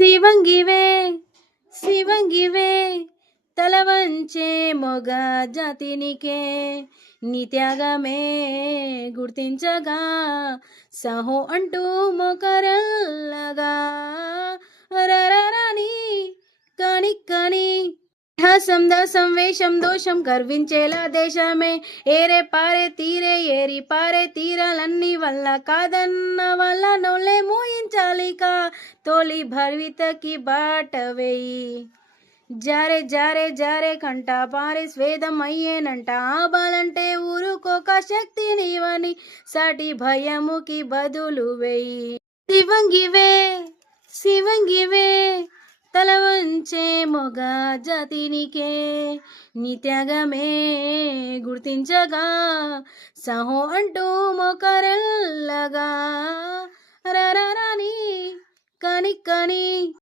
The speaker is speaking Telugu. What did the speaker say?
శివంగివే శివంగివే తల వంచే మొగ జాతినికే నీ త్యాగమే గుర్తించగా సహో అంటూ మొకరల్లగా రరరని కని కని హాసం దాసం వేషం దోషం గర్వించేలా దేశమే ఏరే పారే తీరే ఏరి పారే తీరాలన్నీ వల్ల కాదన్న వల్ల నోళ్ళే మోయించాలిక తోలి భర్వితకి బాట వేయి జారే జారే జారే కంట పారే స్వేదం అయ్యేనంట ఆబాలంటే ఊరుకోక శక్తి నీవని సాటి భయముకి బదులు వేయి శివంగివే శివంగివే తల వంచే మొగ జాతినికే నీ త్యాగమే గుర్తించగా సహో అంటూ మొకరల్లగా రరరని కని కని